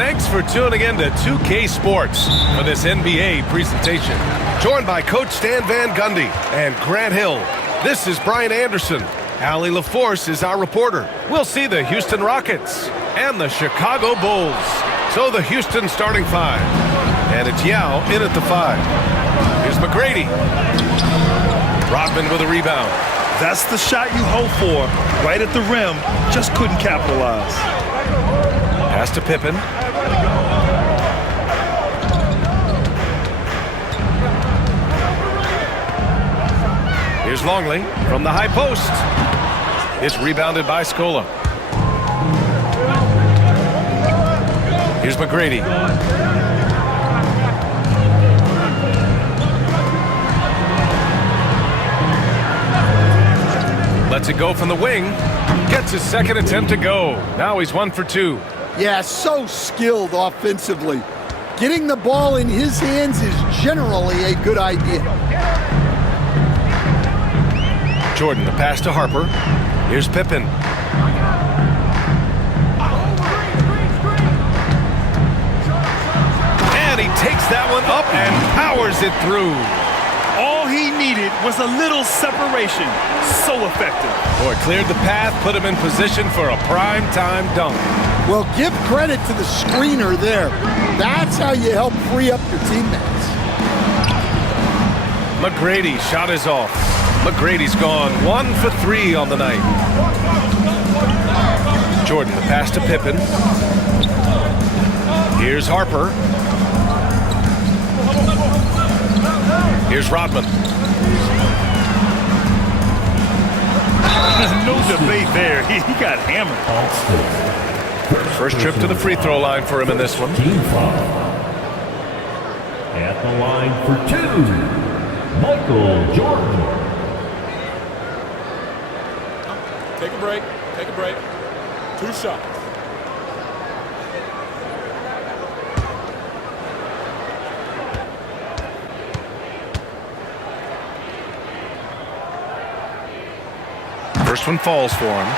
Thanks for tuning in to 2K Sports for this NBA presentation. Joined by Coach Stan Van Gundy and Grant Hill. This is Brian Anderson. Allie LaForce is our reporter. We'll see the Houston Rockets and the Chicago Bulls. So the Houston starting five. And it's Yao in at the 5. Here's McGrady. Rodman with a rebound. That's the shot you hope for. Right at the rim. Just couldn't capitalize. Pass to Pippen. Here's Longley from the high post. It's rebounded by Scola. Here's McGrady. Lets it go from the wing. Gets his second attempt to go. Now he's 1 for 2. Yeah, so skilled offensively. Getting the ball in his hands is generally a good idea. Jordan, the pass to Harper. Here's Pippen. And he takes that one up and powers it through. All he needed was a little separation. So effective. Boy, cleared the path, put him in position for a prime-time dunk. Well, give credit to the screener there. That's how you help free up your teammates. McGrady, shot is off. McGrady's gone 1 for 3 on the night. Jordan, the pass to Pippen. Here's Harper. Here's Rodman. No debate there. He got hammered. First trip to the free throw line for him in this one. At the line for 2, Michael Jordan. Take a break. Take a break. 2 shots. First one falls for him.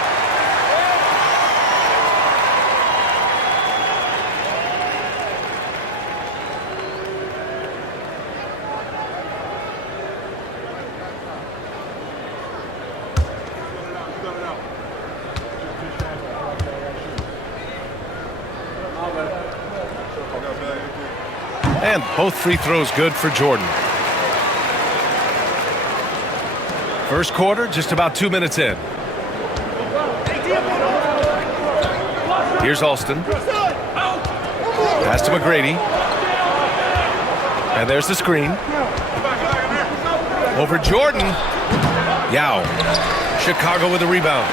And both free throws good for Jordan. First quarter, just about 2 minutes in. Here's Alston. Pass to McGrady. And there's the screen. Over Jordan. Yao. Chicago with a rebound.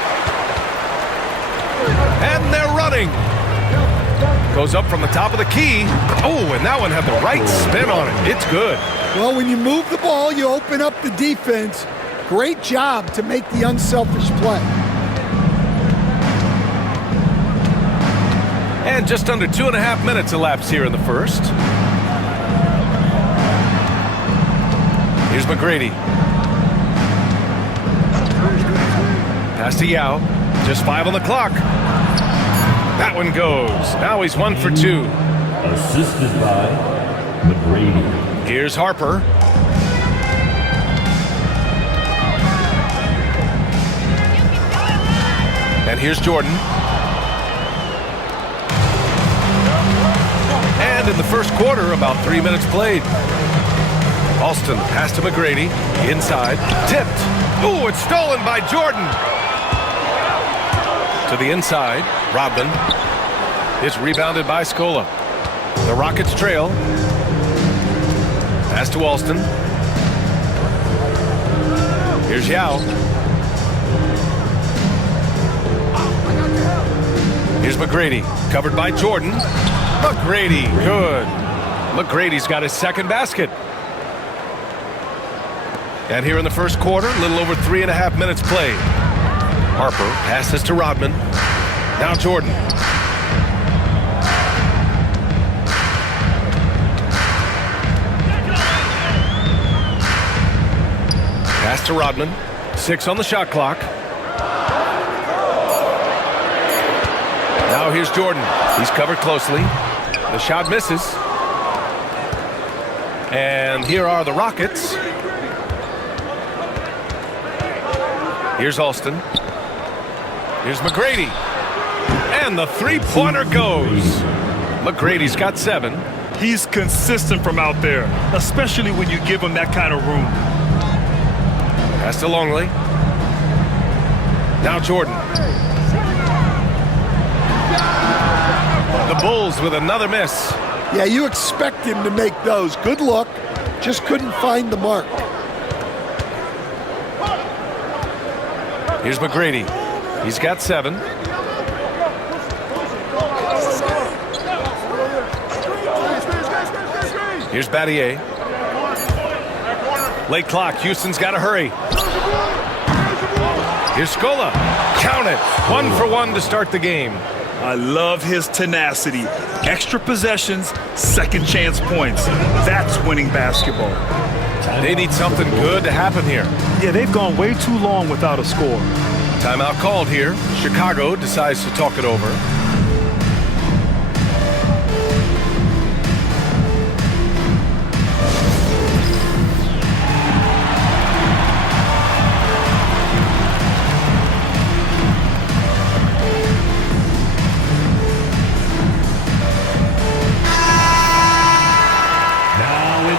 And they're running. Goes up from the top of the key. Oh, and that one had the right spin on it. It's good. Well, when you move the ball, you open up the defense. Great job to make the unselfish play. And just under 2.5 minutes elapsed here in the first. Here's McGrady. Pass to Yao. Just 5 on the clock. That one goes. Now he's 1 for 2. Assisted by McGrady. Here's Harper. And here's Jordan. And in the first quarter, about 3 minutes played. Alston, pass to McGrady. Inside. Tipped. Ooh, it's stolen by Jordan. To the inside. Rodman. It's rebounded by Scola. The Rockets trail. Pass to Alston. Here's Yao. Here's McGrady. Covered by Jordan. McGrady, good. McGrady's got his second basket. And here in the first quarter, a little over 3.5 minutes played. Harper passes to Rodman. Now Jordan. Pass to Rodman. 6 on the shot clock. Now here's Jordan. He's covered closely. The shot misses. And here are the Rockets. Here's Alston. Here's McGrady. And the three-pointer goes. McGrady's got 7. He's consistent from out there, especially when you give him that kind of room. Pass to Longley. Now Jordan. The Bulls with another miss. Yeah, you expect him to make those. Good look. Just couldn't find the mark. Here's McGrady. He's got 7. Here's Battier. Late clock. Houston's got to hurry. Here's Scola. Count it. 1 for 1 to start the game. I love his tenacity. Extra possessions, second chance points. That's winning basketball. They need something good to happen here. Yeah, they've gone way too long without a score. Timeout called here. Chicago decides to talk it over.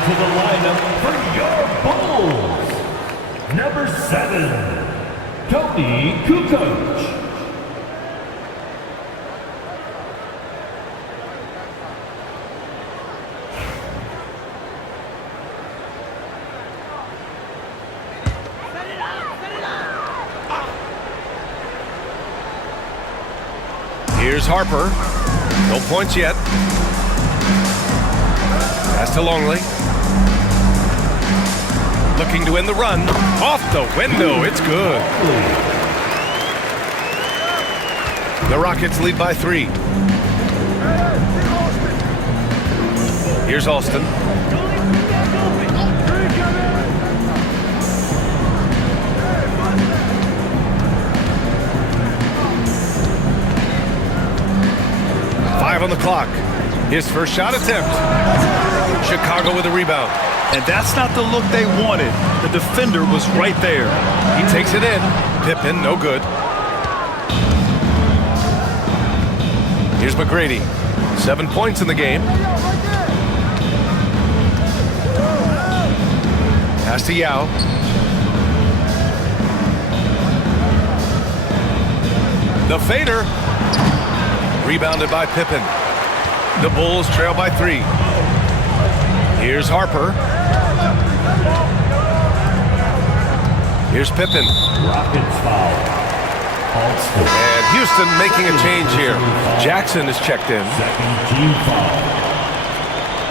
To the lineup for your Bulls. Number 7, Tony Kukoc. Here's Harper. No points yet. Pass to Longley. Looking to win the run. Off the window. It's good. The Rockets lead by 3. Here's Alston. Five on the clock. His first shot attempt. Chicago with a rebound. And that's not the look they wanted. The defender was right there. He takes it in. Pippen, no good. Here's McGrady. 7 points in the game. Pass to Yao. The fader. Rebounded by Pippen. The Bulls trail by 3. Here's Harper. Here's Pippen. Rockets foul. And Houston making a change here. Jackson is checked in. Second team foul.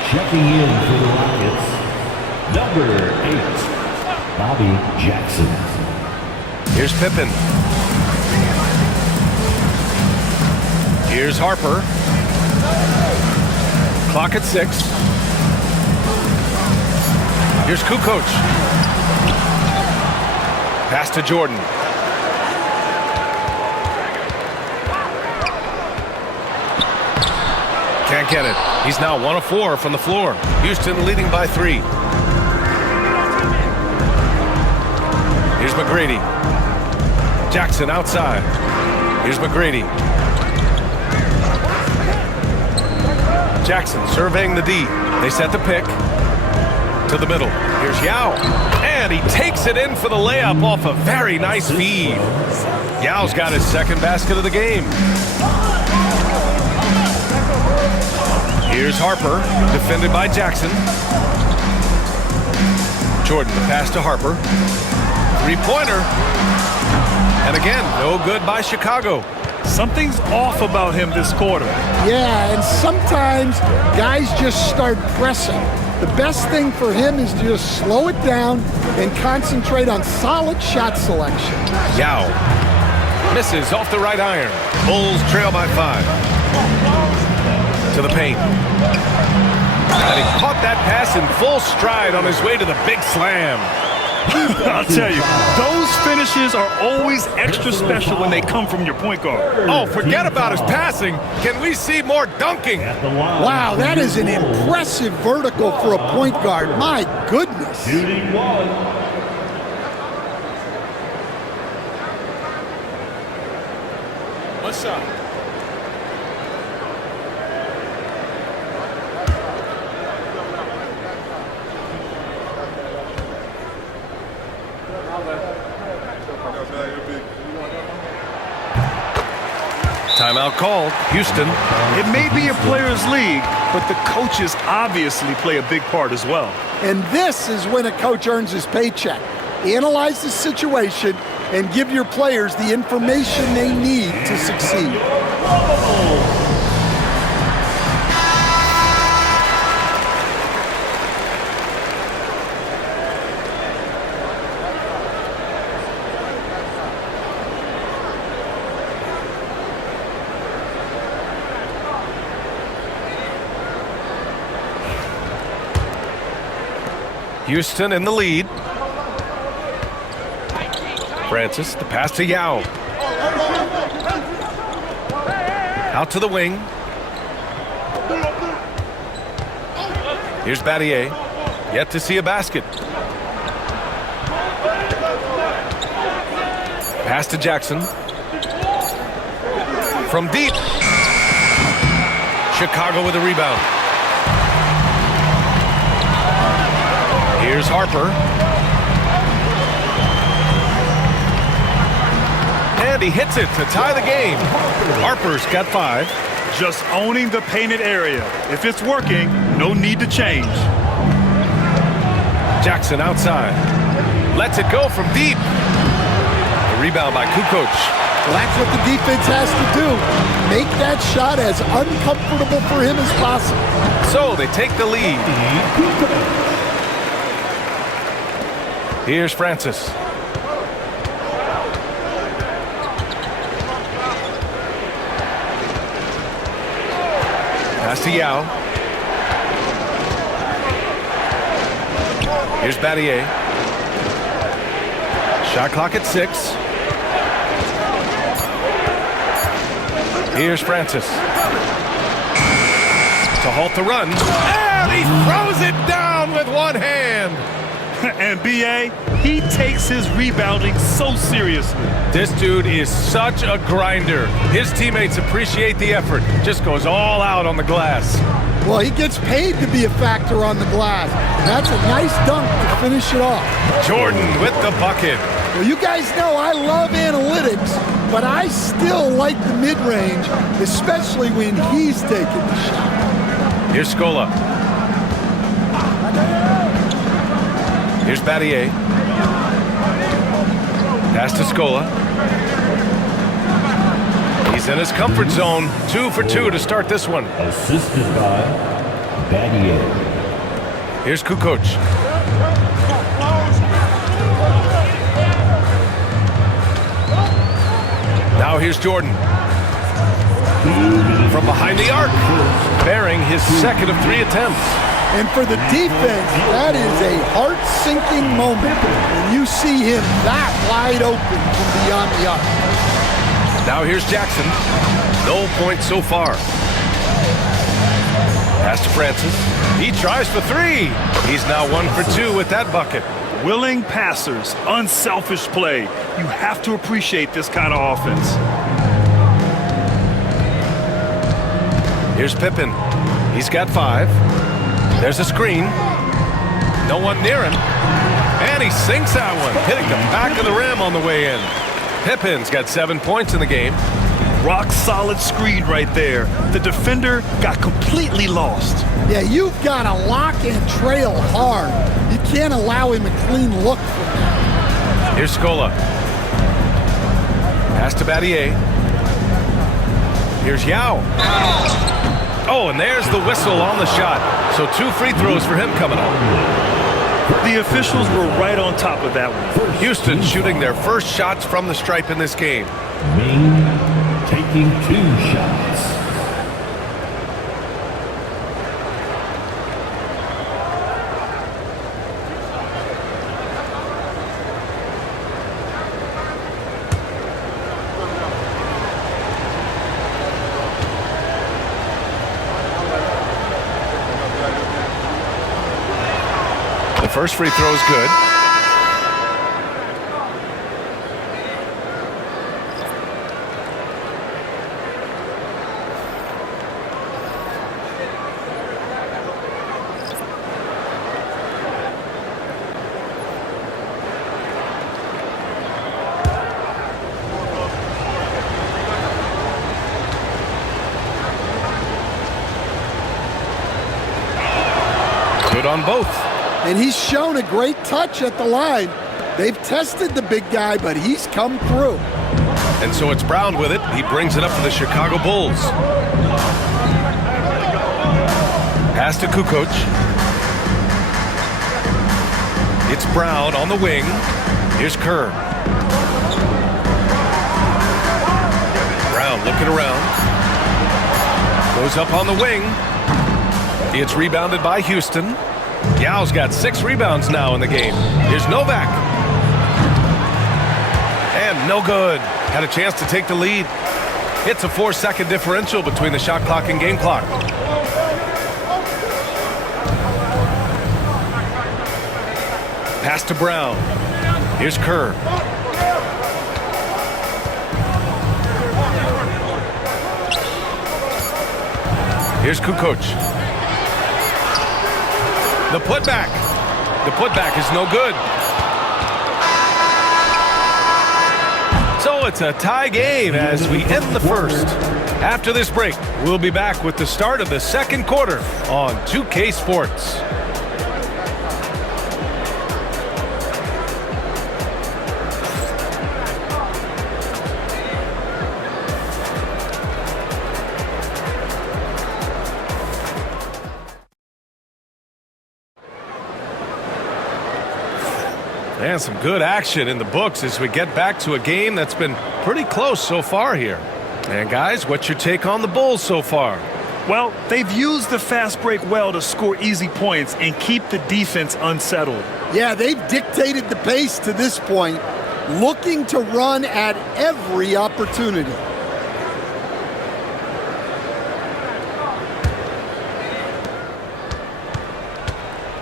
Checking in for the Rockets, number 8, Bobby Jackson. Here's Pippen. Here's Harper. Clock at 6. Here's Kukoc. Pass to Jordan. Can't get it. He's now 1 of 4 from the floor. Houston leading by 3. Here's McGrady. Jackson outside. Here's McGrady. Jackson surveying the D. They set the pick. To the middle. Here's Yao. And he takes it in for the layup off a very nice feed. Yao's got his second basket of the game. Here's Harper, defended by Jackson. Jordan, the pass to Harper. Three-pointer. And again, no good by Chicago. Something's off about him this quarter. Yeah, and sometimes guys just start pressing. The best thing for him is to just slow it down and concentrate on solid shot selection. Yao misses off the right iron. Bulls trail by 5. To the paint. And he caught that pass in full stride on his way to the big slam. I'll tell you, those finishes are always extra special when they come from your point guard. Oh, forget about his passing. Can we see more dunking? Wow, that is an impressive vertical for a point guard. My goodness. Shooting one. One shot. Timeout called. Houston. It may be a player's league, but the coaches obviously play a big part as well. And this is when a coach earns his paycheck. Analyze the situation and give your players the information they need to succeed. Houston in the lead. Francis, the pass to Yao. Out to the wing. Here's Battier. Yet to see a basket. Pass to Jackson. From deep. Chicago with a rebound. Here's Harper. And he hits it to tie the game. Harper's got 5. Just owning the painted area. If it's working, no need to change. Jackson outside. Lets it go from deep. A rebound by Kukoc. Well, that's what the defense has to do. Make that shot as uncomfortable for him as possible. So they take the lead. Here's Francis. Pass to Yao. Here's Battier. Shot clock at 6. Here's Francis. To halt the run. And he throws it down with one hand. And B.A., he takes his rebounding so seriously. This dude is such a grinder. His teammates appreciate the effort. Just goes all out on the glass. Well, he gets paid to be a factor on the glass. That's a nice dunk to finish it off. Jordan with the bucket. Well, you guys know I love analytics, but I still like the mid-range, especially when he's taking the shot. Here's Scola. Here's Battier. Pass to Scola. He's in his comfort zone. 2 for 2 to start this one. Assisted by Battier. Here's Kukoc. Now here's Jordan. From behind the arc. Bearing his second of 3 attempts. And for the defense, that is a heart-sinking moment when you see him that wide open from beyond the arc. Now here's Jackson. No points so far. Pass to Francis. He tries for 3. He's now 1 for 2 with that bucket. Willing passers, unselfish play. You have to appreciate this kind of offense. Here's Pippen. He's got 5. There's a screen. No one near him. And he sinks that one, hitting the back of the rim on the way in. Pippen's got 7 points in the game. Rock solid screen right there. The defender got completely lost. Yeah, you've got to lock and trail hard. You can't allow him a clean look from that. Here's Scola. Pass to Battier. Here's Yao. Oh, and there's the whistle on the shot. So 2 free throws for him coming up. The officials were right on top of that one. Houston shooting their first shots from the stripe in this game. Ming taking 2 shots. The first free throw is good. Good on both. And he's shown a great touch at the line. They've tested the big guy, but he's come through. And so it's Brown with it. He brings it up for the Chicago Bulls. Pass to Kukoc. It's Brown on the wing. Here's Kerr. Brown looking around. Goes up on the wing. It's rebounded by Houston. Yao's got 6 rebounds now in the game. Here's Novak. And no good. Had a chance to take the lead. It's a 4-second differential between the shot clock and game clock. Pass to Brown. Here's Kerr. Here's Kukoc. The putback. The putback is no good. So it's a tie game as we end the first. After this break, we'll be back with the start of the second quarter on 2K Sports. And some good action in the books as we get back to a game that's been pretty close so far here. And guys, what's your take on the Bulls so far? Well, they've used the fast break well to score easy points and keep the defense unsettled. Yeah, they've dictated the pace to this point, looking to run at every opportunity.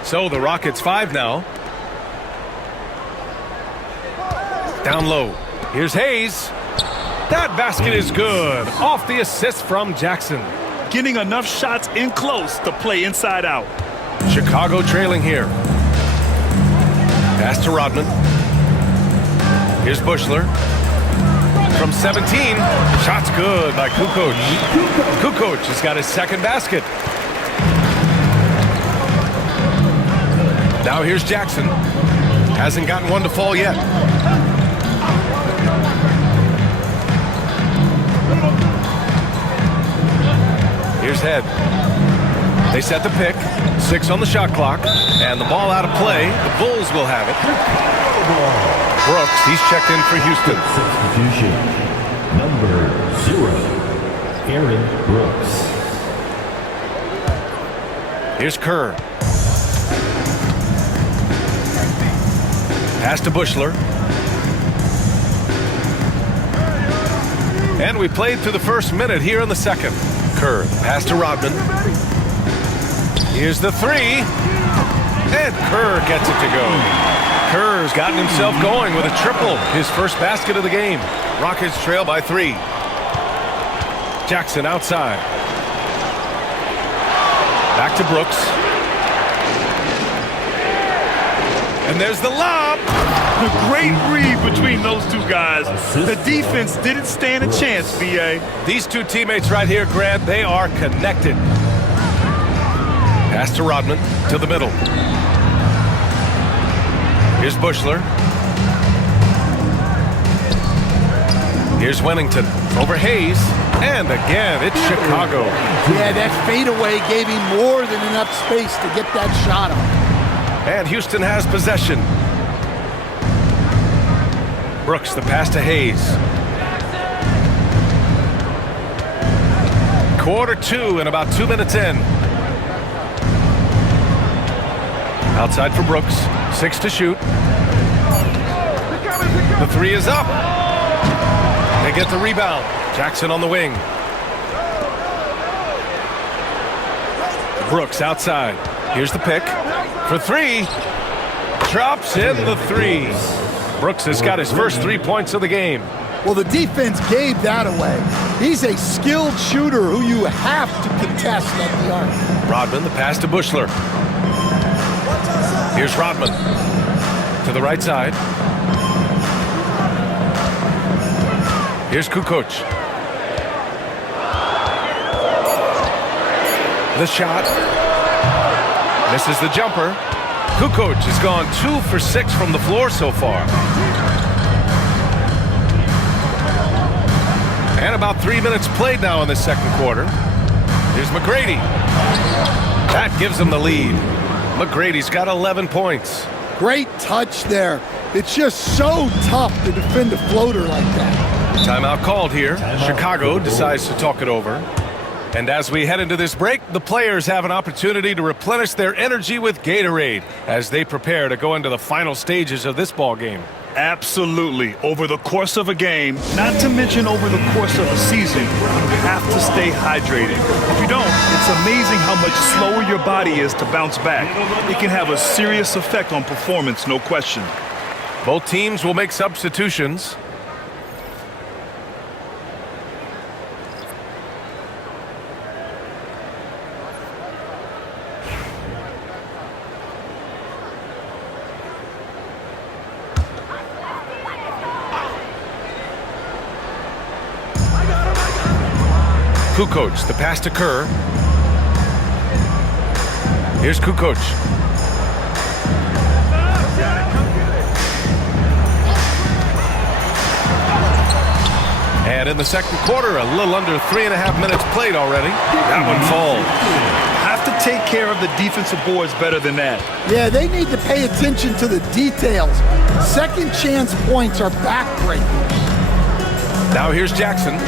So the Rockets 5 now. Down low. Here's Hayes. That basket is good. Off the assist from Jackson. Getting enough shots in close to play inside out. Chicago trailing here. Pass to Rodman. Here's Bushler. From 17. Shot's good by Kukoc. Kukoc has got his second basket. Now here's Jackson. Hasn't gotten one to fall yet. Here's Head. They set the pick. 6 on the shot clock. And the ball out of play. The Bulls will have it. Brooks, he's checked in for Houston. Substitution. Number 0. Aaron Brooks. Here's Kerr. Pass to Bushler. And we played through the first minute here in the second. Kerr, pass to Rodman. Here's the 3. And Kerr gets it to go. Kerr's gotten himself going with a triple. His first basket of the game. Rockets trail by 3. Jackson outside. Back to Brooks. And there's the lob. The great read between those two guys. The defense didn't stand a chance, B.A. These two teammates right here, Grant, they are connected. Pass to Rodman, to the middle. Here's Bushler. Here's Wennington. Over Hayes. And again, it's Chicago. Yeah, that fadeaway gave him more than enough space to get that shot on. And Houston has possession. Brooks, the pass to Hayes. Quarter 2 and about 2 minutes in. Outside for Brooks. 6 to shoot. The 3 is up. They get the rebound. Jackson on the wing. Brooks outside. Here's the pick. For 3. drops in the three. Brooks has got his first 3 points of the game. Well, the defense gave that away. He's a skilled shooter who you have to contest at the arc. Rodman, the pass to Bushler. Here's Rodman to the right side. Here's Kukoc. The shot. Misses the jumper. Kukoc has gone 2 for 6 from the floor so far. And about 3 minutes played now in the second quarter. Here's McGrady. That gives him the lead. McGrady's got 11 points. Great touch there. It's just so tough to defend a floater like that. Timeout called here. Chicago decides to talk it over. And as we head into this break, the players have an opportunity to replenish their energy with Gatorade as they prepare to go into the final stages of this ball game. Absolutely. Over the course of a game, not to mention over the course of a season, you have to stay hydrated. If you don't, it's amazing how much slower your body is to bounce back. It can have a serious effect on performance, no question. Both teams will make substitutions. Kukoc, the pass to Kerr. Here's Kukoc. And in the second quarter, a little under 3.5 minutes played already. That one falls. Have to take care of the defensive boards better than that. Yeah, they need to pay attention to the details. Second chance points are backbreaking. Now here's Jackson.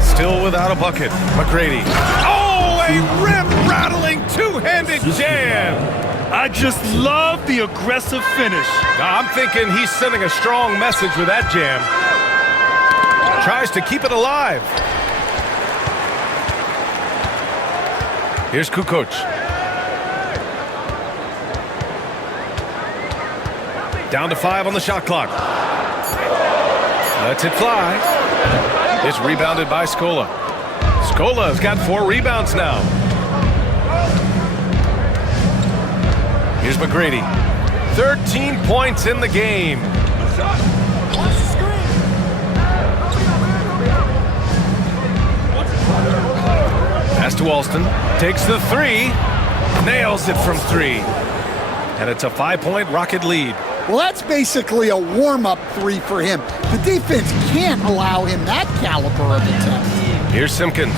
Still without a bucket. McGrady. Oh, a rip-rattling two-handed jam. I just love the aggressive finish. Now, I'm thinking he's sending a strong message with that jam. Tries to keep it alive. Here's Kukoc. Down to 5 on the shot clock. Lets it fly. It's rebounded by Scola. Scola's got 4 rebounds now. Here's McGrady. 13 points in the game. Pass to Alston. Takes the 3. Nails it from 3. And it's a 5-point Rocket lead. Well, that's basically a warm-up 3 for him. The defense can't allow him that caliber of attempt. Here's Simpkins.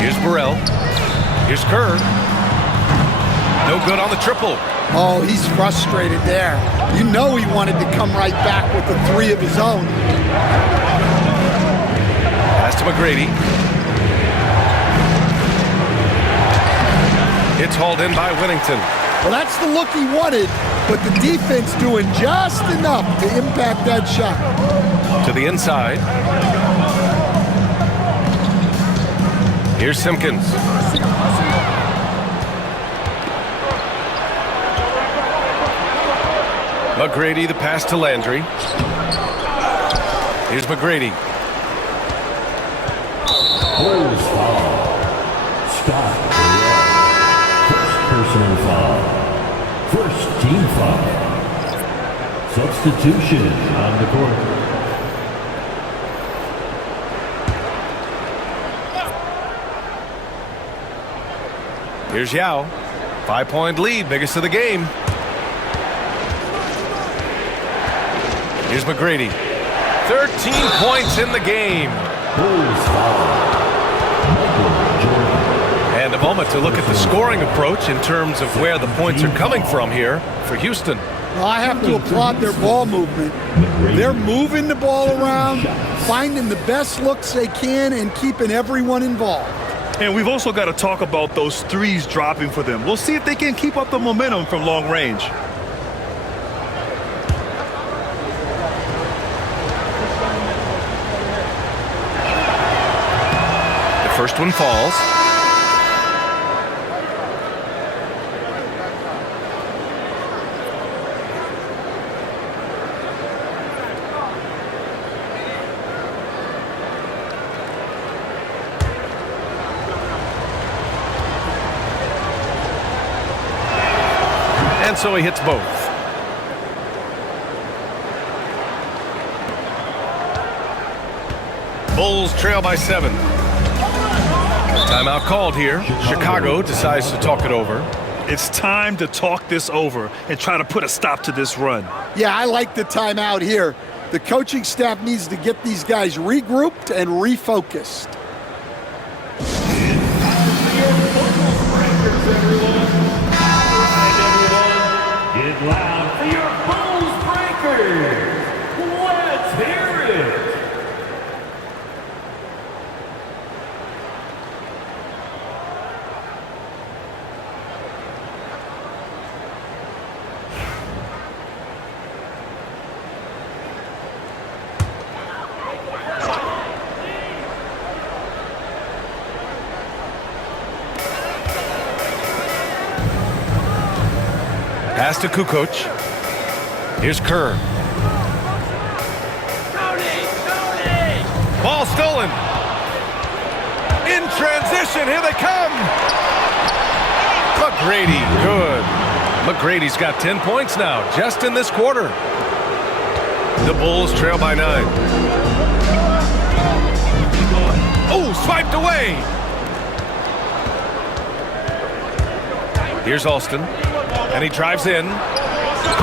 Here's Burrell. Here's Kerr. No good on the triple. Oh, he's frustrated there. You know he wanted to come right back with the 3 of his own. Pass to McGrady. It's hauled in by Whittington. Well, that's the look he wanted, but the defense doing just enough to impact that shot. To the inside. Here's Simpkins. McGrady, the pass to Landry. Here's McGrady. Bulls foul. Stop. First personal foul. First team foul. Substitution on the court. Here's Yao. 5-point lead, biggest of the game. Here's McGrady. 13 points in the game. Bulls foul. And a moment to look at the scoring approach in terms of where the points are coming from here for Houston. Well, I have to applaud their ball movement. They're moving the ball around, finding the best looks they can, and keeping everyone involved. And we've also got to talk about those threes dropping for them. We'll see if they can keep up the momentum from long range. The first one falls. And so he hits both. Bulls trail by 7. Timeout called here. Chicago decides to talk it over. It's time to talk this over and try to put a stop to this run. Yeah, I like the timeout here. The coaching staff needs to get these guys regrouped and refocused. Get loud for your Bulls Breakers. Let's hear it. Pass to Kukoc. Here's Kerr. Ball stolen. In transition, here they come. McGrady, good. McGrady's got 10 points now, just in this quarter. The Bulls trail by 9. Oh, swiped away. Here's Alston. And he drives in.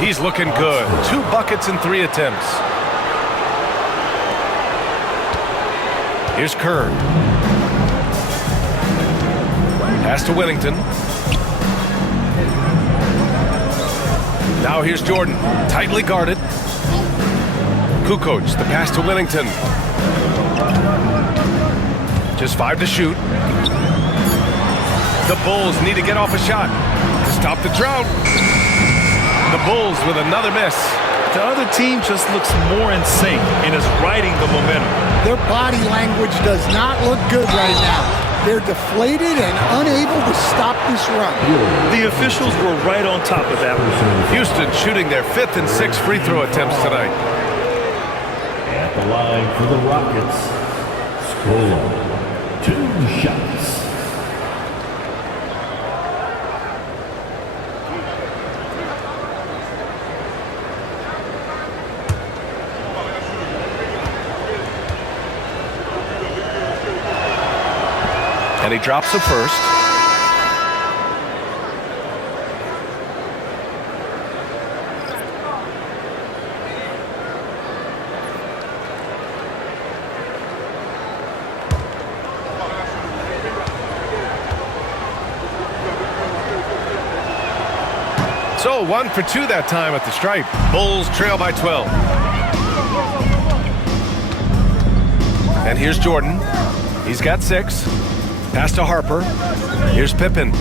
He's looking good. 2 buckets in 3 attempts. Here's Kerr. Pass to Whittington. Now here's Jordan. Tightly guarded. Kukoc, the pass to Whittington. Just 5 to shoot. The Bulls need to get off a shot to stop the drought. The Bulls with another miss. The other team just looks more in sync and is riding the momentum. Their body language does not look good right now. They're deflated and unable to stop this run. The officials were right on top of that one. Houston shooting their 5th and 6th free throw attempts tonight. At the line for the Rockets, Scola, 2 shots. And he drops the first. So 1 for 2 that time at the stripe. Bulls trail by 12. And here's Jordan. He's got 6. Pass to Harper. Here's Pippen.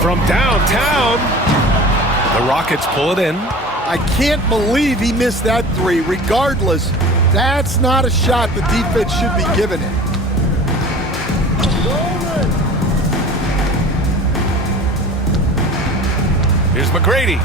From downtown, the Rockets pull it in. I can't believe he missed that 3. Regardless, that's not a shot the defense should be giving it. Here's McGrady.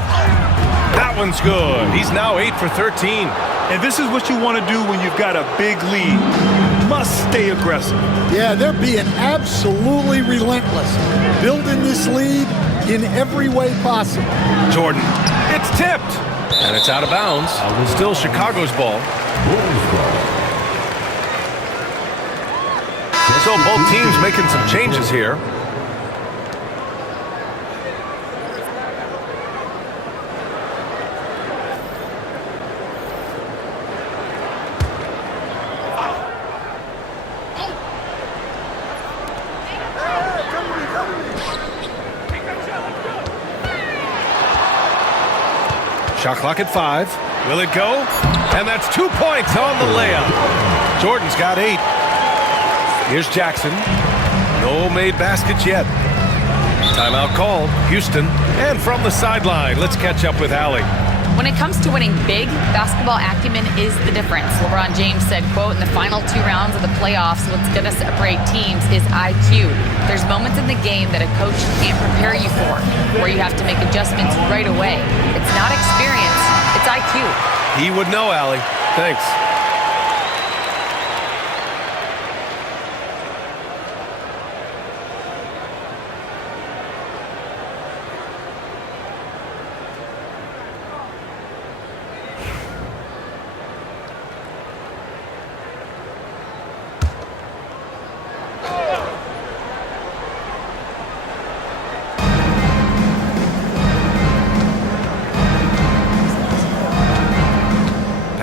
That one's good. He's now 8 for 13. And this is what you want to do when you've got a big lead. You must stay aggressive. Yeah, they're being absolutely relentless, building this lead in every way possible. Jordan. It's tipped. And it's out of bounds. Still Chicago's ball. So both teams making some changes here. Shot clock at 5. Will it go? And that's 2 points on the layup. Jordan's got 8. Here's Jackson. No made baskets yet. Timeout called. Houston. And from the sideline, let's catch up with Allie. When it comes to winning big, basketball acumen is the difference. LeBron James said, quote, in the final 2 rounds of the playoffs, what's going to separate teams is IQ. There's moments in the game that a coach can't prepare you for, where you have to make adjustments right away. It's not experience, it's IQ. He would know, Allie. Thanks.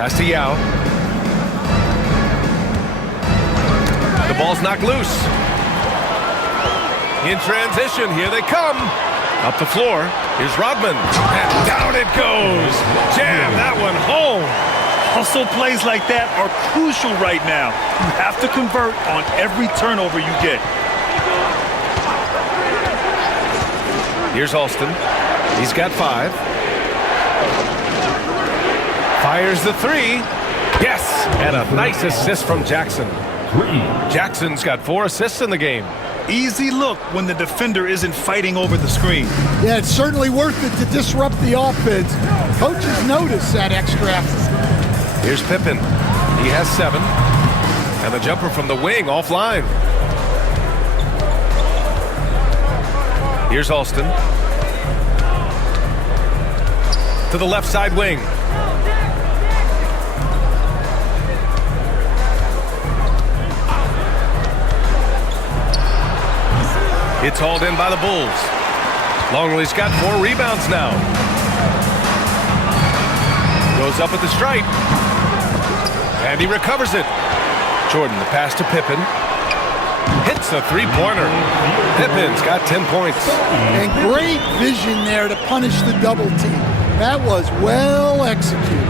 Pass to Yao. The ball's knocked loose. In transition, here they come. Up the floor, here's Rodman. And down it goes. Jam that one home. Hustle plays like that are crucial right now. You have to convert on every turnover you get. Here's Alston. He's got 5. Fires the 3. Yes! And a nice assist from Jackson. Jackson's got 4 assists in the game. Easy look when the defender isn't fighting over the screen. Yeah, it's certainly worth it to disrupt the offense. Coaches notice that extra effort. Here's Pippen. He has 7. And the jumper from the wing offline. Here's Alston. To the left side wing. It's hauled in by the Bulls. Longley's got 4 rebounds now. Goes up at the stripe. And he recovers it. Jordan, the pass to Pippen. Hits a 3-pointer. Pippin's got 10 points. And great vision there to punish the double team. That was well executed.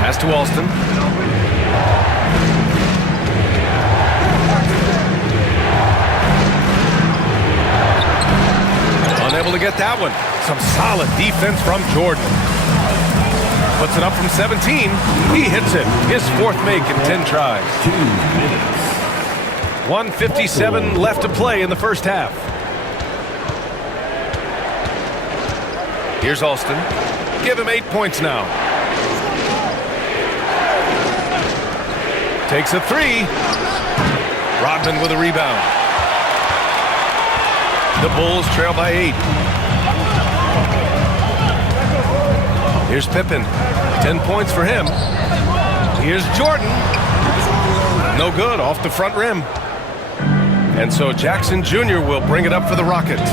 Pass to Alston. Unable to get that one. Some solid defense from Jordan. Puts it up from 17. He hits it. His 4th make in 10 tries. 2 minutes. 1:57 left to play in the first half. Here's Alston. Give him 8 points now. Takes a 3. Rodman with a rebound. The Bulls trail by 8. Here's Pippen. 10 points for him. Here's Jordan. No good, off the front rim. And so Jackson Jr. will bring it up for the Rockets.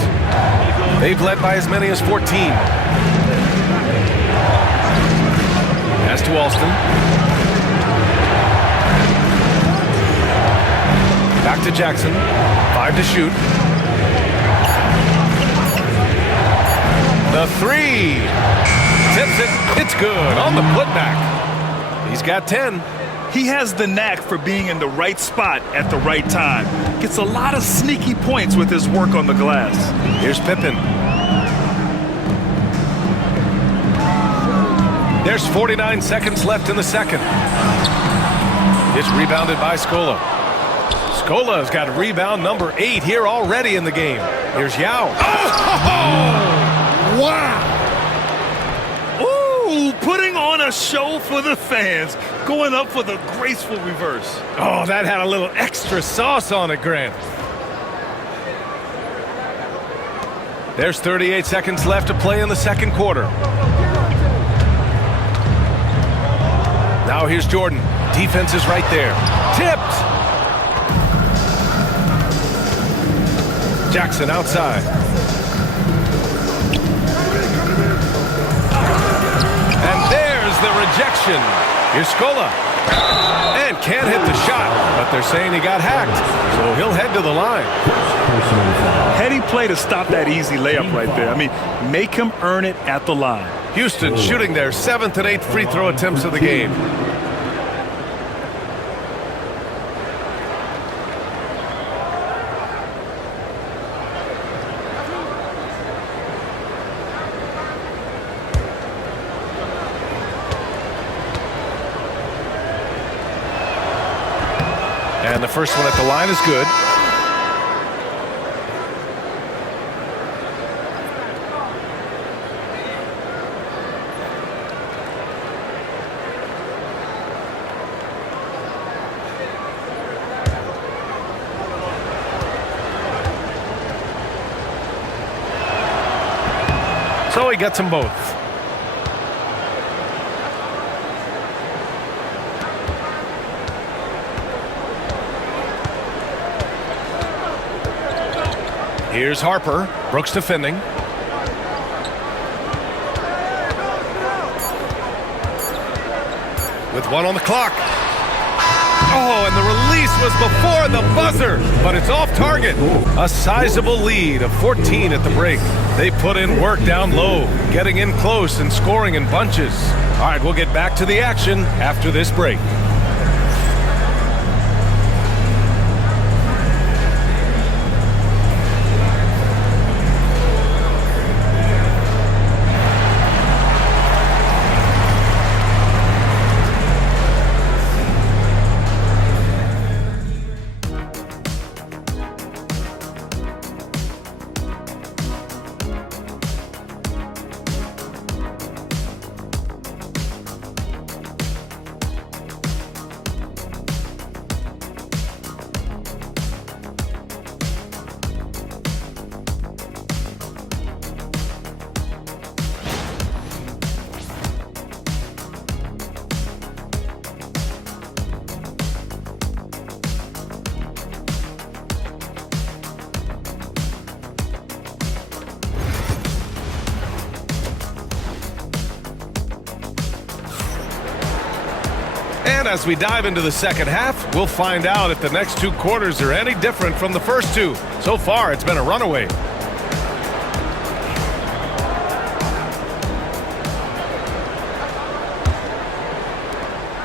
They've led by as many as 14. Pass to Alston. Back to Jackson. 5 to shoot. The 3. Tips it. It's good on the putback. He's got 10. He has the knack for being in the right spot at the right time. Gets a lot of sneaky points with his work on the glass. Here's Pippen. There's 49 seconds left in the second. It's rebounded by Scola. Scola's got rebound number 8 here already in the game. Here's Yao. Oh! Wow! Ooh, putting on a show for the fans. Going up for the graceful reverse. Oh, that had a little extra sauce on it, Grant. There's 38 seconds left to play in the second quarter. Now here's Jordan. Defense is right there. Tipped. Jackson outside. And there's the rejection. Here's Scola. And can't hit the shot, but they're saying he got hacked, so he'll head to the line. Heady play to stop that easy layup right there. I mean, make him earn it at the line. Houston shooting their 7th and 8th free throw attempts of the game. And the first one at the line is good. So he gets them both. Here's Harper. Brooks defending. with 1 on the clock. Oh, and the release was before the buzzer, but it's off target. A sizable lead of 14 at the break. They put in work down low, getting in close and scoring in bunches. All right, we'll get back to the action after this break. And as we dive into the second half, we'll find out if the next 2 quarters are any different from the first 2. So far, it's been a runaway.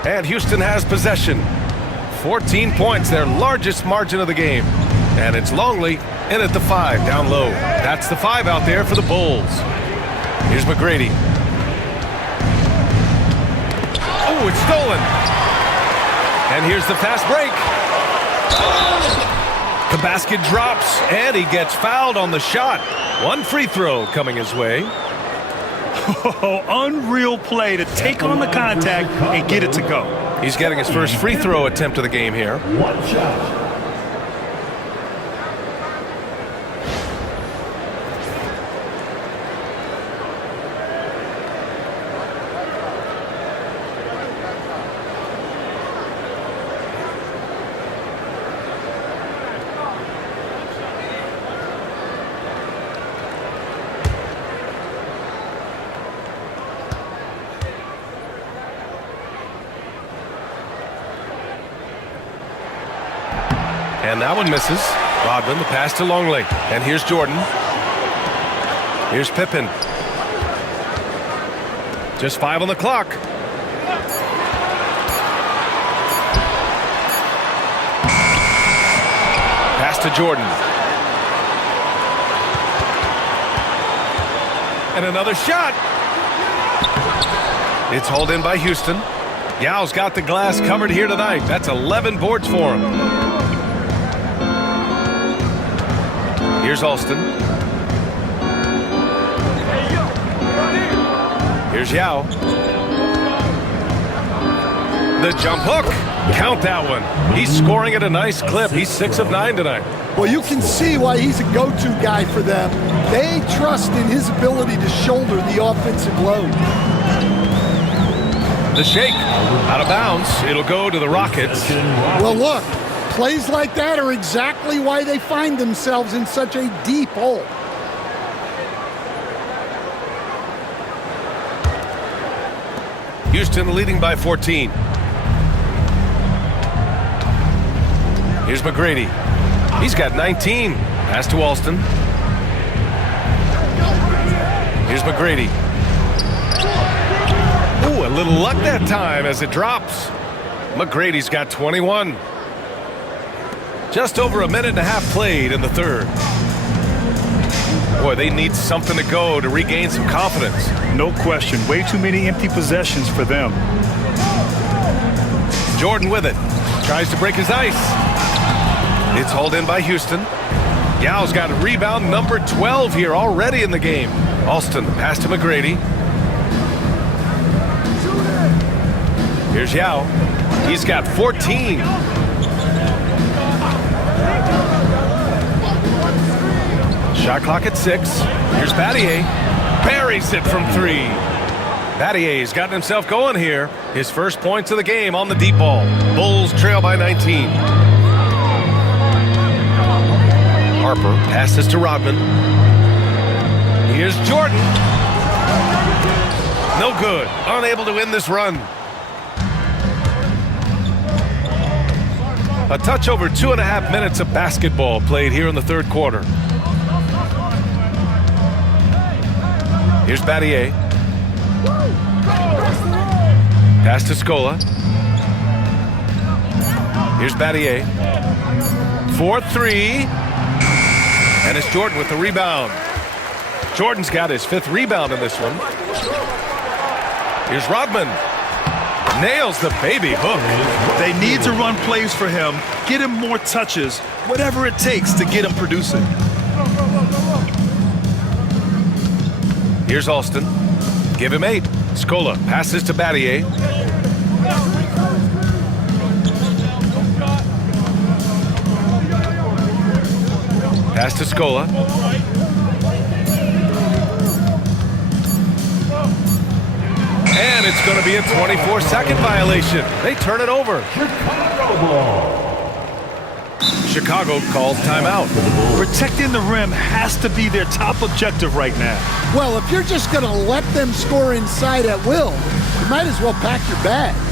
And Houston has possession. 14 points, their largest margin of the game. And it's Longley in at the 5, down low. That's the 5 out there for the Bulls. Here's McGrady. Oh, it's stolen. And here's the fast break. The basket drops, and he gets fouled on the shot. 1 free throw coming his way. Oh, unreal play to take on the contact and get it to go. He's getting his first free throw attempt of the game here. 1 shot. And that one misses. Rodman, the pass to Longley. And here's Jordan. Here's Pippen. Just 5 on the clock. Pass to Jordan. And another shot. It's hauled in by Houston. Yao's got the glass covered here tonight. That's 11 boards for him. Here's Alston. Here's Yao. The jump hook. Count that one. He's scoring at a nice clip. He's 6 of 9 tonight. Well, you can see why he's a go-to guy for them. They trust in his ability to shoulder the offensive load. The shake. Out of bounds. It'll go to the Rockets. Well, look. Plays like that are exactly why they find themselves in such a deep hole. Houston leading by 14. Here's McGrady. He's got 19. Pass to Alston. Here's McGrady. Ooh, a little luck that time as it drops. McGrady's got 21. Just over a minute and a half played in the third. Boy, they need something to go to regain some confidence. No question. Way too many empty possessions for them. Jordan with it. Tries to break his ice. It's hauled in by Houston. Yao's got a rebound number 12 here already in the game. Alston, pass to McGrady. Here's Yao. He's got 14. Shot clock at 6. Here's Battier. Buries it from 3. Battier's gotten himself going here. His first points of the game on the deep ball. Bulls trail by 19. Harper passes to Rodman. Here's Jordan. No good. Unable to win this run. A touch over 2.5 minutes of basketball played here in the third quarter. Here's Battier. Pass to Scola. Here's Battier. 4-3. And it's Jordan with the rebound. Jordan's got his 5th rebound in this one. Here's Rodman. Nails the baby hook. They need to run plays for him, get him more touches, whatever it takes to get him producing. Here's Alston. Give him 8. Scola passes to Battier. Pass to Scola. And it's going to be a 24-second violation. They turn it over. Chicago calls timeout. Protecting the rim has to be their top objective right now. Well, if you're just going to let them score inside at will, you might as well pack your bags.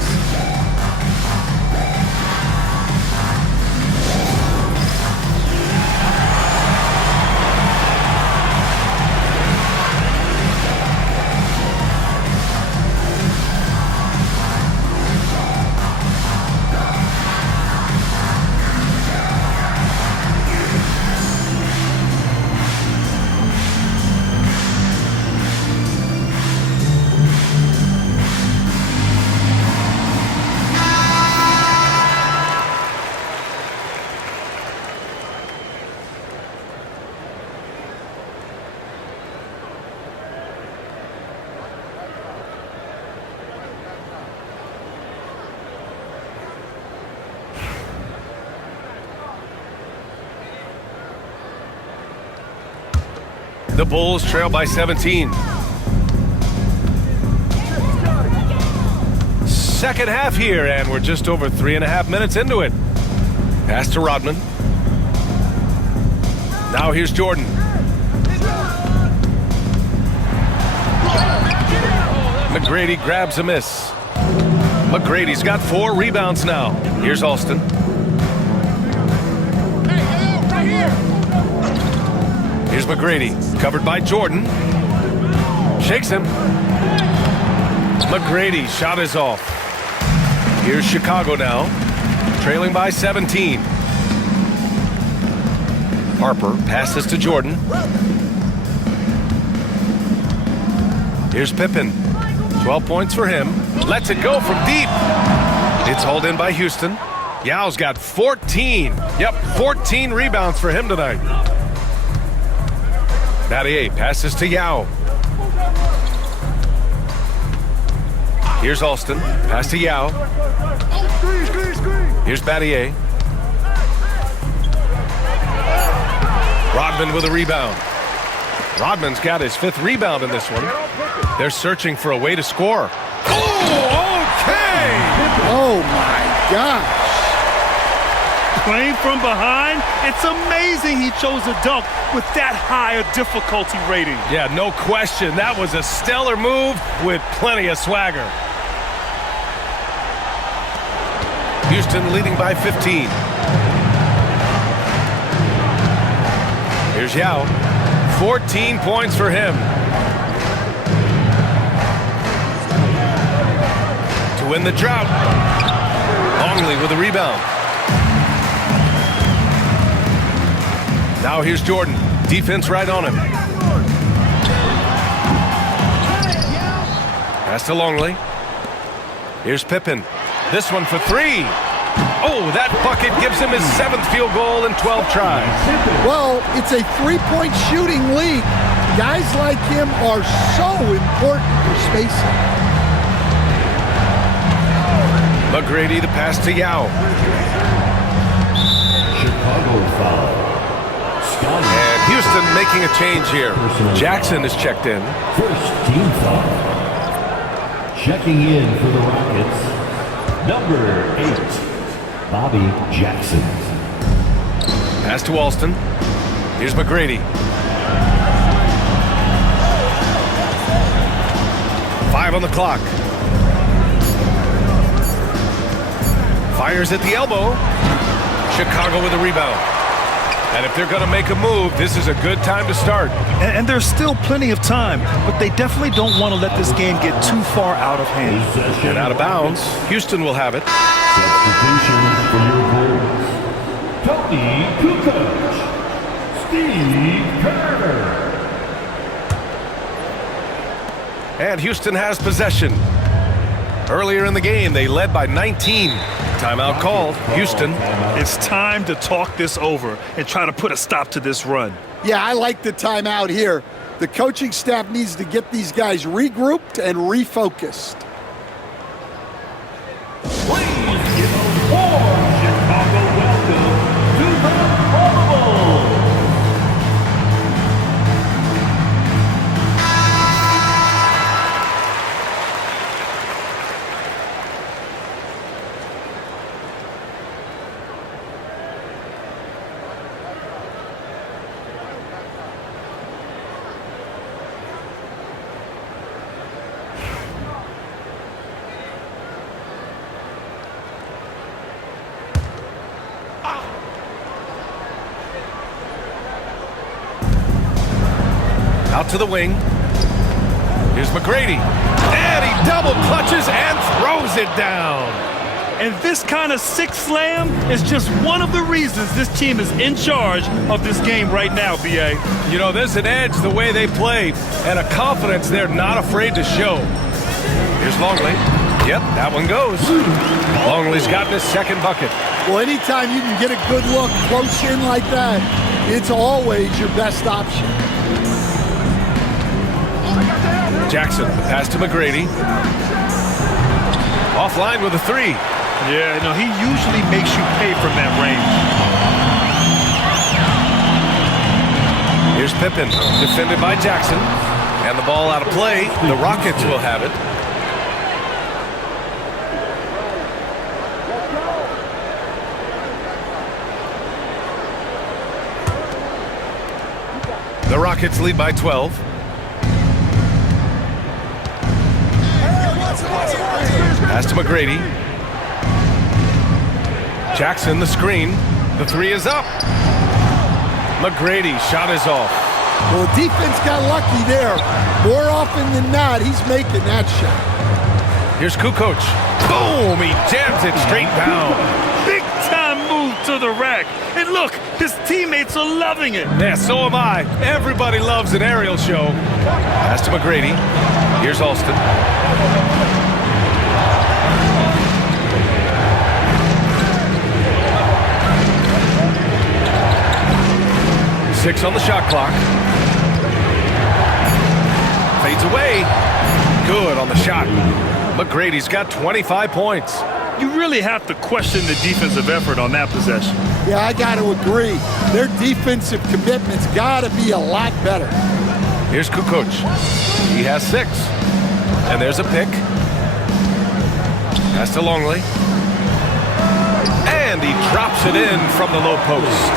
The Bulls trail by 17. Second half here, and we're just over 3.5 minutes into it. Pass to Rodman. Now here's Jordan. McGrady grabs a miss. McGrady's got 4 rebounds now. Here's Alston. Here's McGrady, covered by Jordan. Shakes him. McGrady, shot is off. Here's Chicago now, trailing by 17. Harper passes to Jordan. Here's Pippen. 12 points for him. Lets it go from deep. It's hauled in by Houston. Yao's got 14. Yep, 14 rebounds for him tonight. Battier passes to Yao. Here's Alston. Pass to Yao. Here's Battier. Rodman with a rebound. Rodman's got his 5th rebound in this one. They're searching for a way to score. Oh, okay! Oh, my gosh. Playing from behind, it's amazing he chose a dunk with that high a difficulty rating. Yeah, no question. That was a stellar move with plenty of swagger. Houston leading by 15. Here's Yao. 14 points for him. To win the drought. Longley with a rebound. Now here's Jordan. Defense right on him. Pass to Longley. Here's Pippen. This one for 3. Oh, that bucket gives him his 7th field goal in 12 tries. Well, it's a 3-point shooting league. Guys like him are so important for spacing. McGrady the pass to Yao. Chicago foul. And Houston making a change here. Jackson is checked in. First team foul. Checking in for the Rockets, number 8, Bobby Jackson. Pass to Alston. Here's McGrady. 5 on the clock. Fires at the elbow. Chicago with a rebound. And if they're going to make a move, this is a good time to start. And there's still plenty of time, but they definitely don't want to let this game get too far out of hand. And out of bounds, Houston will have it. Substitution for your Bulls. Tony Kukoc. Steve Kerr. And Houston has possession. Earlier in the game, they led by 19. Timeout called. Houston. It's time to talk this over and try to put a stop to this run. Yeah, I like the timeout here. The coaching staff needs to get these guys regrouped and refocused. Please give a warm Chicago welcome to the Bulls. Out to the wing. Here's McGrady. And he double clutches and throws it down. And this kind of six slam is just one of the reasons this team is in charge of this game right now, B.A. You know, there's an edge the way they play and a confidence they're not afraid to show. Here's Longley. Yep, that one goes. Longley's gotten his second bucket. Well, anytime you can get a good look close in like that, it's always your best option. Jackson, pass to McGrady. Offline with a three. Yeah, no, he usually makes you pay from that range. Here's Pippen, defended by Jackson. And the ball out of play. The Rockets will have it. The Rockets lead by 12. Pass to McGrady. Jackson, the screen. The three is up. McGrady, shot is off. Well, the defense got lucky there. More often than not, he's making that shot. Here's Kukoc. Boom! He jams it straight down. Big time move to the rack. And look, his teammates are loving it. Yeah, so am I. Everybody loves an aerial show. Pass to McGrady. Here's Alston. 6 on the shot clock. Fades away. Good on the shot. McGrady's got 25 points. You really have to question the defensive effort on that possession. Yeah, I got to agree. Their defensive commitment's got to be a lot better. Here's Kukoc. He has 6. And there's a pick. Pass to Longley. And he drops it in from the low post.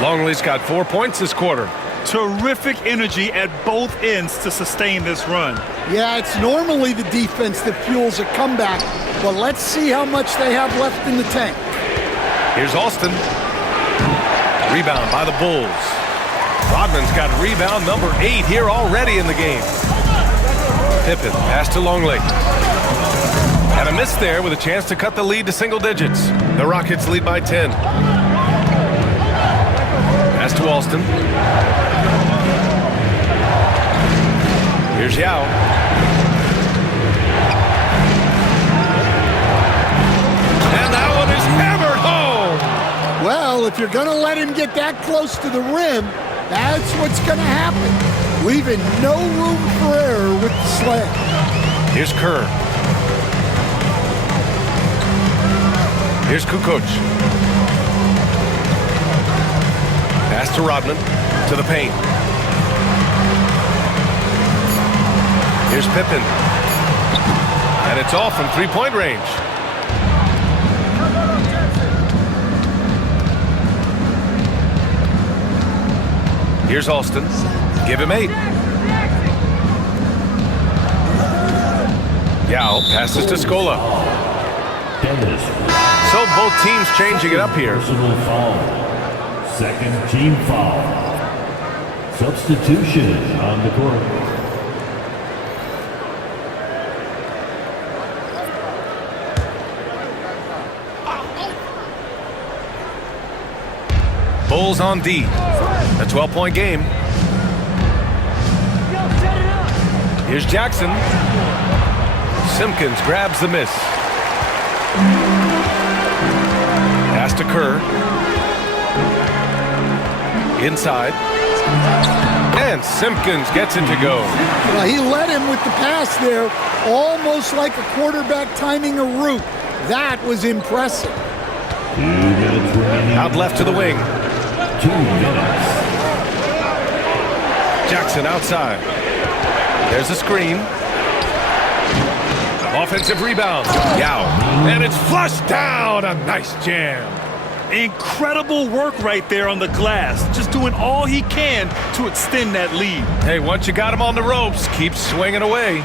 Longley's got 4 points this quarter. Terrific energy at both ends to sustain this run. Yeah, it's normally the defense that fuels a comeback, but let's see how much they have left in the tank. Here's Alston. Rebound by the Bulls. Rodman's got rebound number 8 here already in the game. Pippen, pass to Longley. And a miss there with a chance to cut the lead to single digits. The Rockets lead by 10. Pass to Alston. Here's Yao. And that one is hammered home. Well, if you're going to let him get that close to the rim, that's what's going to happen. Leaving no room for error with the slam. Here's Kerr. Here's Kukoc. Pass to Rodman. To the paint. Here's Pippen. And it's off from three-point range. Here's Alston. Give him 8. Yao passes to Scola. So both teams changing it up here. Personal foul. Second team foul. Substitution on the court. Bulls on D. A 12-point game. Here's Jackson. Simpkins grabs the miss. Pass to Kerr. Inside. And Simpkins gets it to go. Well, he led him with the pass there, almost like a quarterback timing a route. That was impressive. 2 minutes remaining. Out left to the wing. 2 minutes. Jackson outside. There's a screen. Offensive rebound. Yao. And it's flushed down. A nice jam. Incredible work right there on the glass. Just doing all he can to extend that lead. Hey, once you got him on the ropes, keep swinging away.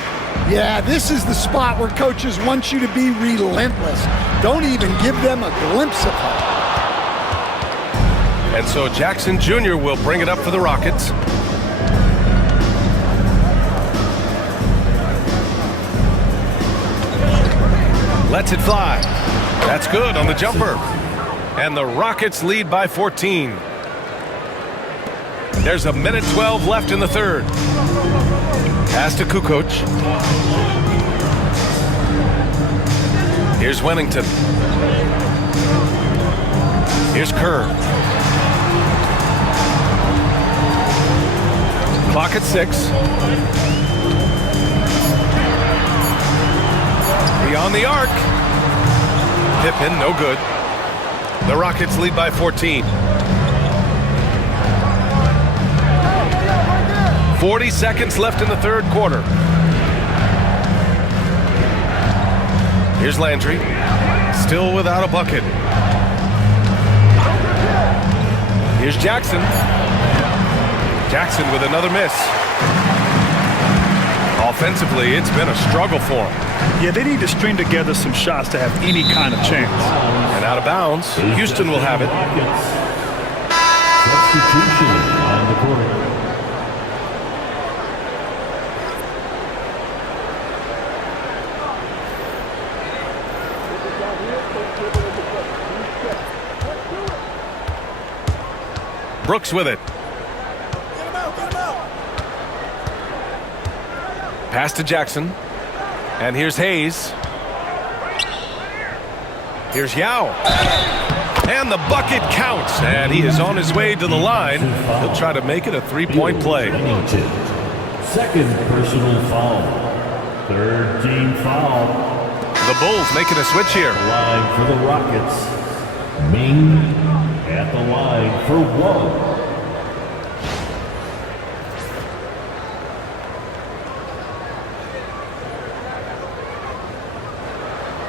Yeah, this is the spot where coaches want you to be relentless. Don't even give them a glimpse of hope. And so Jackson Jr. will bring it up for the Rockets. Lets it fly. That's good on the jumper. And the Rockets lead by 14. There's a minute 12 left in the third. Pass to Kukoc. Here's Wennington. Here's Kerr. Clock at 6. Beyond the arc. Pippen, no good. The Rockets lead by 14. 40 seconds left in the third quarter. Here's Landry. Still without a bucket. Here's Jackson. Jackson with another miss. Offensively, it's been a struggle for him. Yeah, they need to string together some shots to have any kind of chance. And out of bounds, Houston will have it. Substitution on the court. Brooks with it. Pass to Jackson. And here's Hayes. Here's Yao. And the bucket counts. And he is on his way to the line. He'll try to make it a three-point play. Second personal foul. Third team foul. The Bulls making a switch here. Line for the Rockets. Ming at the line for 1.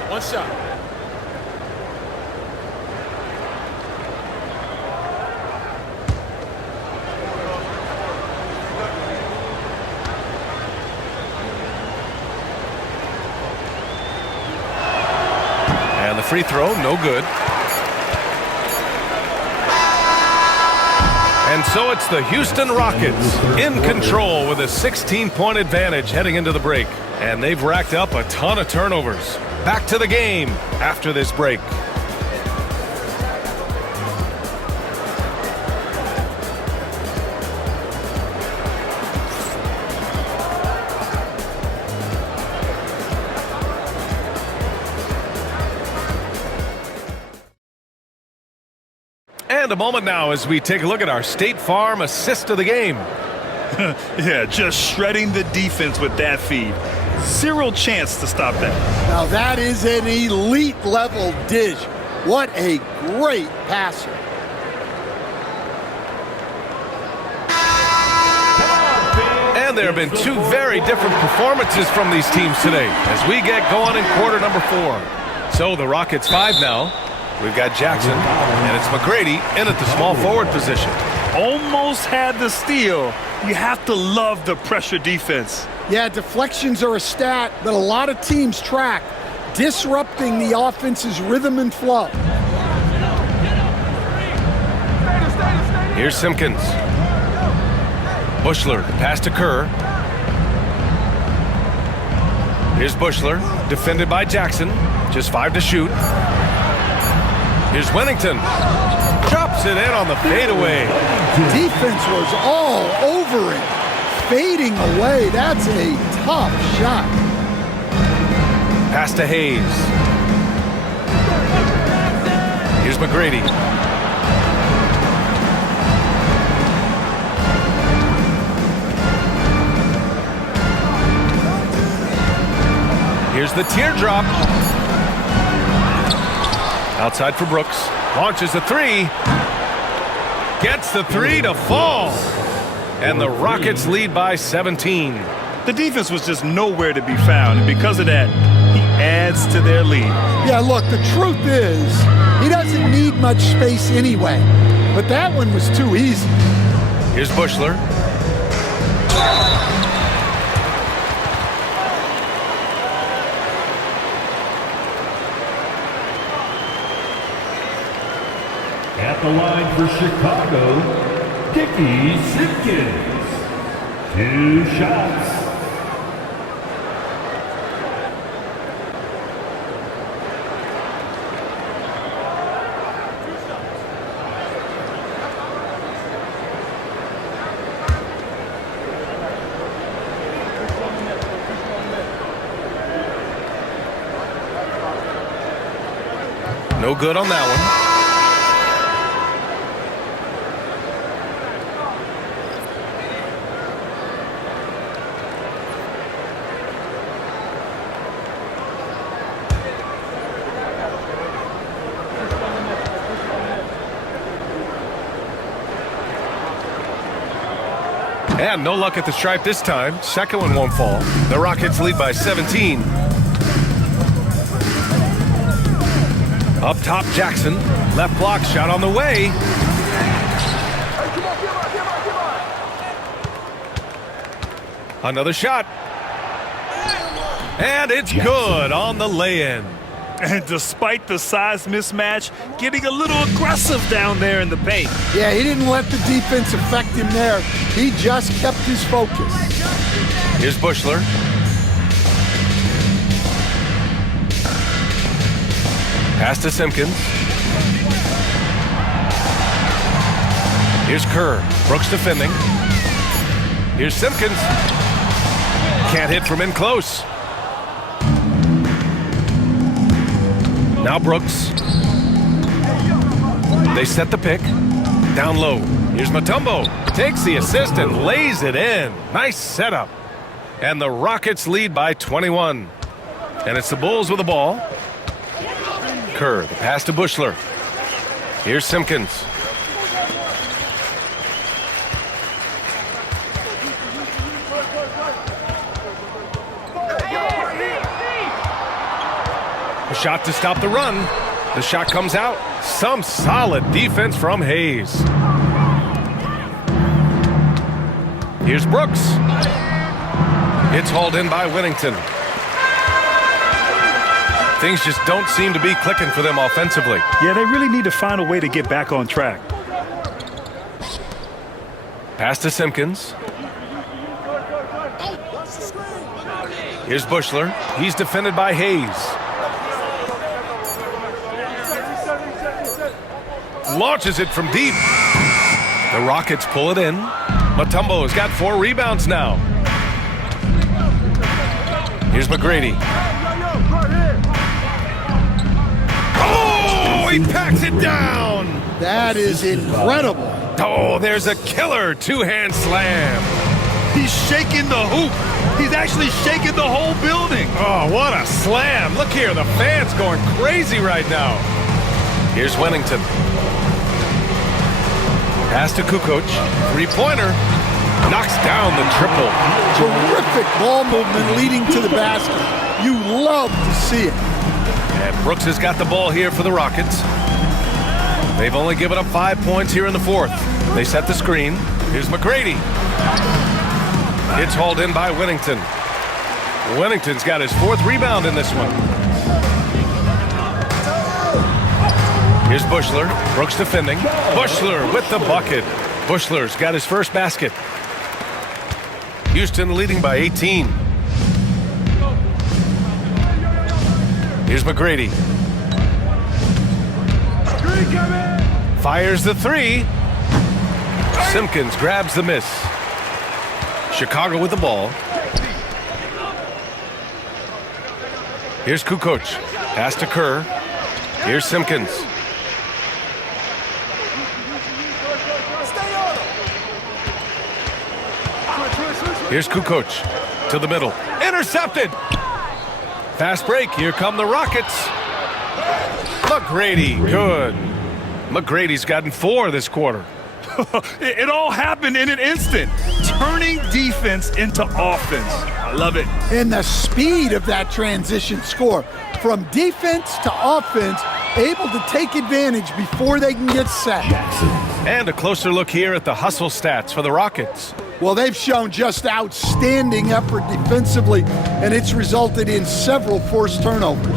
One shot. And the free throw, no good. And so it's the Houston Rockets in control with a 16-point advantage heading into the break. And they've racked up a ton of turnovers. Back to the game after this break. And a moment now as we take a look at our State Farm assist of the game. Yeah, just shredding the defense with that feed. Zero chance to stop that. Now that is an elite level dish. What a great passer. And there have been two very different performances from these teams today as we get going in quarter number 4. So the Rockets 5 now. We've got Jackson, and it's McGrady in at the small forward position. Almost had the steal. You have to love the pressure defense. Yeah, deflections are a stat that a lot of teams track. disrupting the offense's rhythm and flow. Here's Simpkins. Bushler, pass to Kerr. Here's Bushler, defended by Jackson. Just 5 to shoot. Here's Wennington. Drops it in on the fadeaway. Defense was all over it. Fading away, that's a tough shot. Pass to Hayes. Here's McGrady. Here's the teardrop. Outside for Brooks. Launches a 3. Gets the 3 to fall. And the Rockets lead by 17. The defense was just nowhere to be found, and because of that, he adds to their lead. Yeah, look, the truth is, he doesn't need much space anyway. But that one was too easy. Here's Bushler. At the line for Chicago, Dickie Simpkins. 2 shots. No good on that one. And no luck at the stripe this time. Second one won't fall. The Rockets lead by 17. Up top, Jackson. Left block shot on the way. Another shot. And it's good on the lay-in. And despite the size mismatch, getting a little aggressive down there in the paint. Yeah, he didn't let the defense affect him there. He just kept his focus. Here's Bushler. Pass to Simpkins. Here's Kerr. Brooks defending. Here's Simpkins. Can't hit from in close. Now Brooks. They set the pick. Down low. Here's Mutombo. Takes the assist and lays it in. Nice setup. And the Rockets lead by 21. And it's the Bulls with the ball. Kerr, the pass to Bushler. Here's Simpkins. A shot to stop the run. The shot comes out. Some solid defense from Hayes. Here's Brooks. It's hauled in by Wennington. Things just don't seem to be clicking for them offensively. Yeah, they really need to find a way to get back on track. Pass to Simpkins. Here's Bushler. He's defended by Hayes. Launches it from deep. The Rockets pull it in. Mutombo's got 4 rebounds now. Here's McGrady. Oh, he packs it down. That is incredible. Oh, there's a killer 2-hand slam. He's shaking the hoop. He's actually shaking the whole building. Oh, what a slam. Look here, the fans going crazy right now. Here's Wennington. Pass to Kukoc. 3-pointer. Knocks down the triple. Terrific ball movement leading to the basket. You love to see it. And Brooks has got the ball here for the Rockets. They've only given up 5 points here in the fourth. They set the screen. Here's McGrady. It's hauled in by Wennington. Wennington's got his 4th rebound in this one. Here's Bushler. Brooks defending. Bushler with the bucket. Bushler's got his first basket. Houston leading by 18. Here's McGrady. Fires the three. Simpkins grabs the miss. Chicago with the ball. Here's Kukoc. Pass to Kerr. Here's Simpkins. Here's Kukoc to the middle. Intercepted. Fast break. Here come the Rockets. McGrady. Good. McGrady's gotten 4 this quarter. It all happened in an instant. Turning defense into offense. I love it. And the speed of that transition score from defense to offense, able to take advantage before they can get set. And a closer look here at the hustle stats for the Rockets. Well, they've shown just outstanding effort defensively, and it's resulted in several forced turnovers.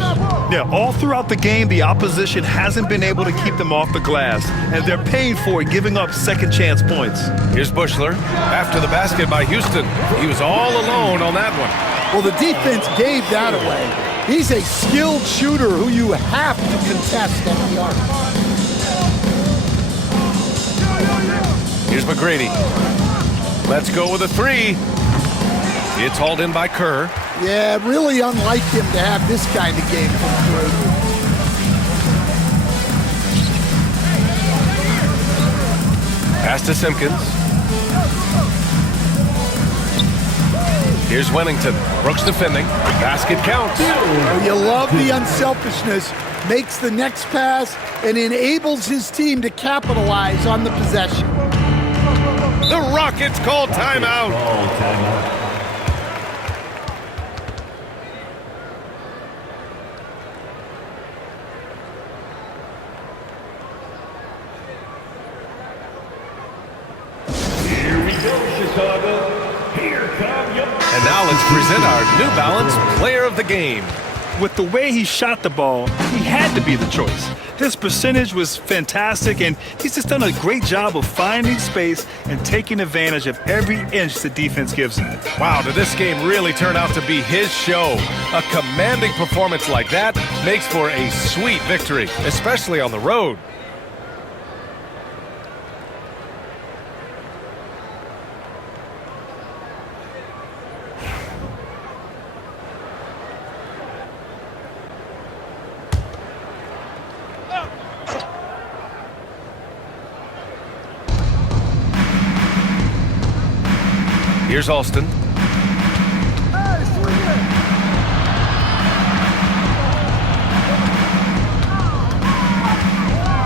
Yeah, all throughout the game, the opposition hasn't been able to keep them off the glass, and they're paying for it, giving up second chance points. Here's Bushler after the basket by Houston. He was all alone on that one. Well, the defense gave that away. He's a skilled shooter who you have to contest at the arc. Here's McGrady. Let's go with a three. It's hauled in by Kerr. Yeah, really unlike him to have this kind of game from through. Pass to Simpkins. Here's Wennington. Brooks defending. Basket counts. Oh, you love the unselfishness. Makes the next pass and enables his team to capitalize on the possession. The Rockets call timeout. Here we go, Chicago. Here come your... And now let's present our New Balance Player of the Game. With the way he shot the ball, he had to be the choice. His percentage was fantastic, and he's just done a great job of finding space and taking advantage of every inch the defense gives him. Wow, did this game really turn out to be his show? A commanding performance like that makes for a sweet victory, especially on the road. Here's Alston.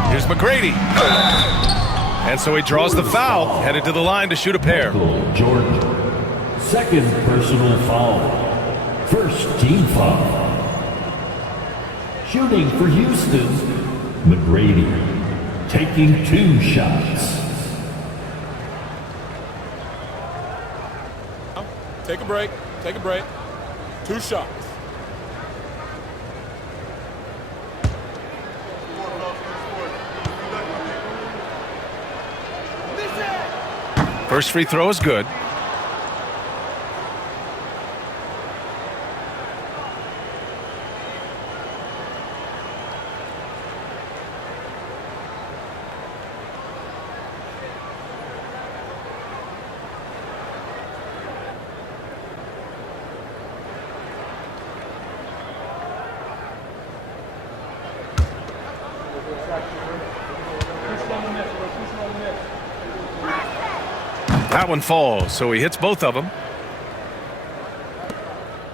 Here's McGrady. And so he draws the foul, headed to the line to shoot a pair. Jordan. Second personal foul. First team foul. Shooting for Houston, McGrady. Taking 2 shots. Take a break. Take a break. 2 shots. First free throw is good. That one falls, so he hits both of them.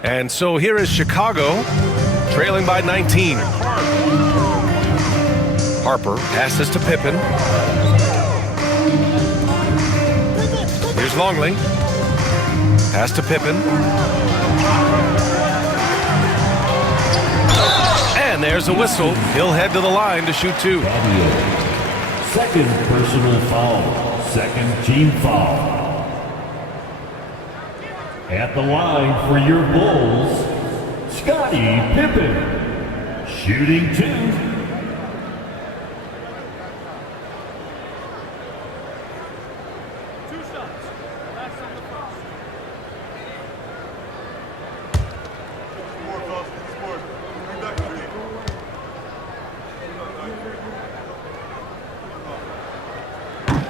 And so here is Chicago, trailing by 19. Harper passes to Pippen. Here's Longley. Pass to Pippen. And there's a whistle. He'll head to the line to shoot 2. Second personal foul. Second team foul. At the line for your Bulls, Scottie Pippen. Shooting 2.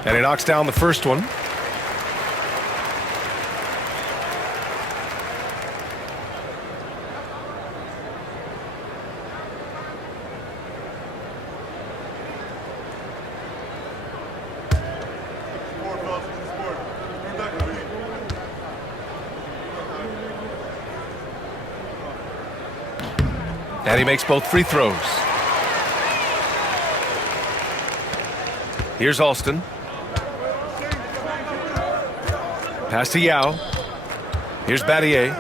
And he knocks down the first one. And he makes both free throws. Here's Alston. Pass to Yao. Here's Battier.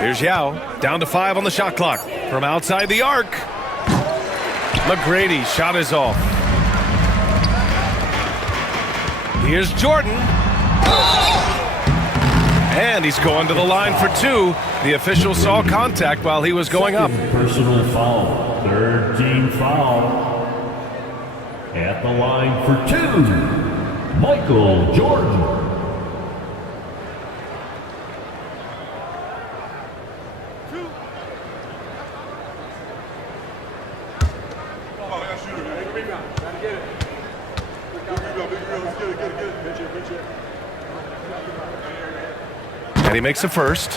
Here's Yao. Down to 5 on the shot clock. From outside the arc. McGrady shot is off. Here's Jordan. And he's going to the line for 2. The official saw contact while he was going up. Personal foul. Third team foul. At the line for 2, Michael Jordan. And he makes the first.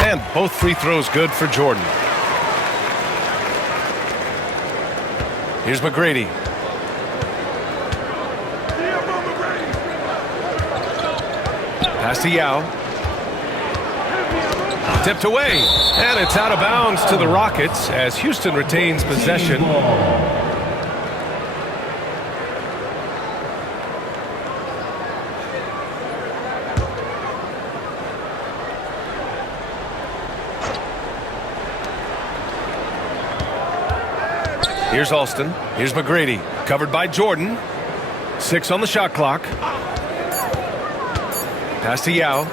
And both free throws good for Jordan. Here's McGrady. Pass to Yao. Tipped away. And it's out of bounds to the Rockets as Houston retains possession. Here's Alston. Here's McGrady. Covered by Jordan. 6 on the shot clock. Pass to Yao.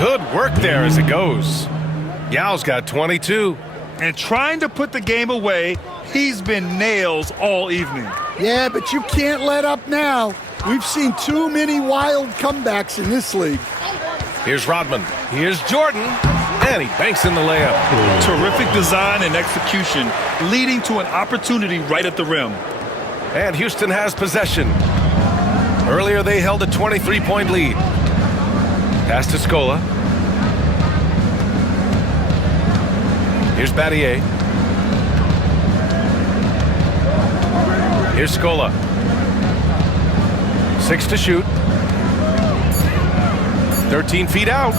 Good work there as it goes. Yao's got 22. And trying to put the game away, he's been nails all evening. Yeah, but you can't let up now. We've seen too many wild comebacks in this league. Here's Rodman. Here's Jordan. And he banks in the layup. Terrific design and execution, leading to an opportunity right at the rim. And Houston has possession. Earlier they held a 23-point lead. Pass to Scola. Here's Battier. Here's Scola. 6 to shoot. 13 feet out.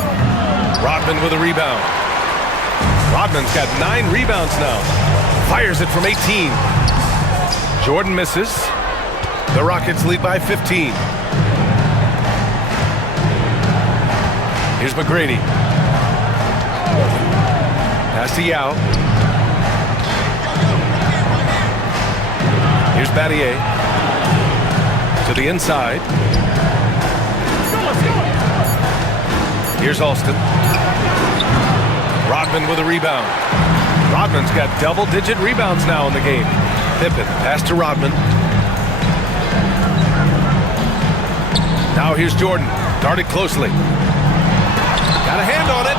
Rodman with a rebound. Rodman's got 9 rebounds now. Fires it from 18. Jordan misses. The Rockets lead by 15. Here's McGrady. Pass to Yao. Here's Battier. To the inside. Here's Alston. Rodman with a rebound. Rodman's got double-digit rebounds now in the game. Pippen, pass to Rodman. Now here's Jordan. Guarded closely. Got a hand on it.